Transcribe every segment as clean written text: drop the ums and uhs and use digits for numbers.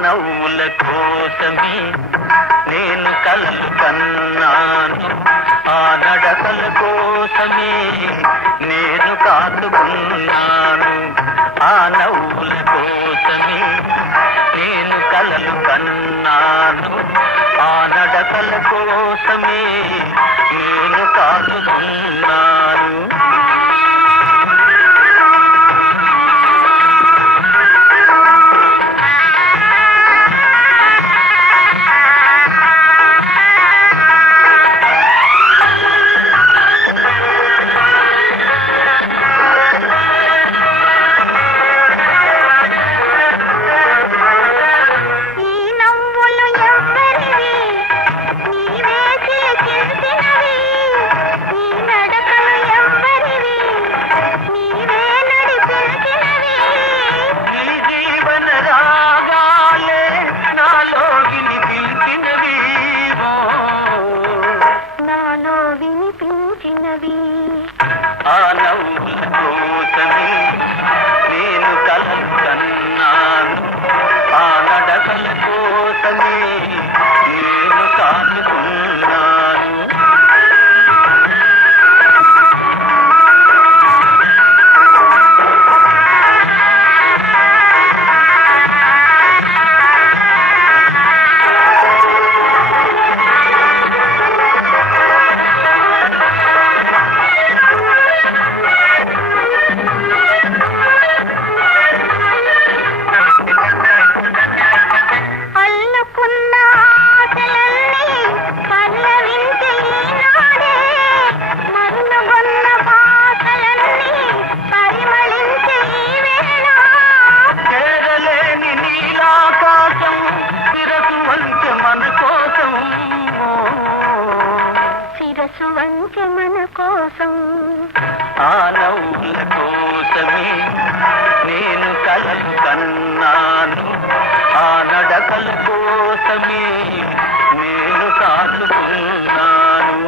నవ్వుల కోసమే నేను కలలు కన్నాను, ఆ నడకల కోసమే నేను కాదుకున్నాను. ఆ నవ్వుల కోసమే నేను కలలు కన్నాను, ఆ నడకల కోసమే నేను కాదుకున్నాను. ఆ నవ్వుల కోసమే నేను కలలు కన్నాను, ఆ నడకల కోసమే నేను కాదుకున్నాను. మన కోసం ఆ నవ్వుల కోసమే నేను కలలు కన్నాను, ఆ నడకల కోసమే నేను కాదుకున్నాను.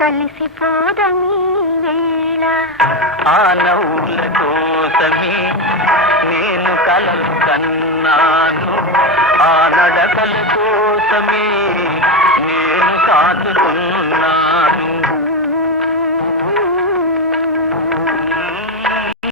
కలిసిపోదమీ వేళ ఆ నవ్వుల కోసమే నేను కలలు కన్నాను, ఆ నడకల కోసమే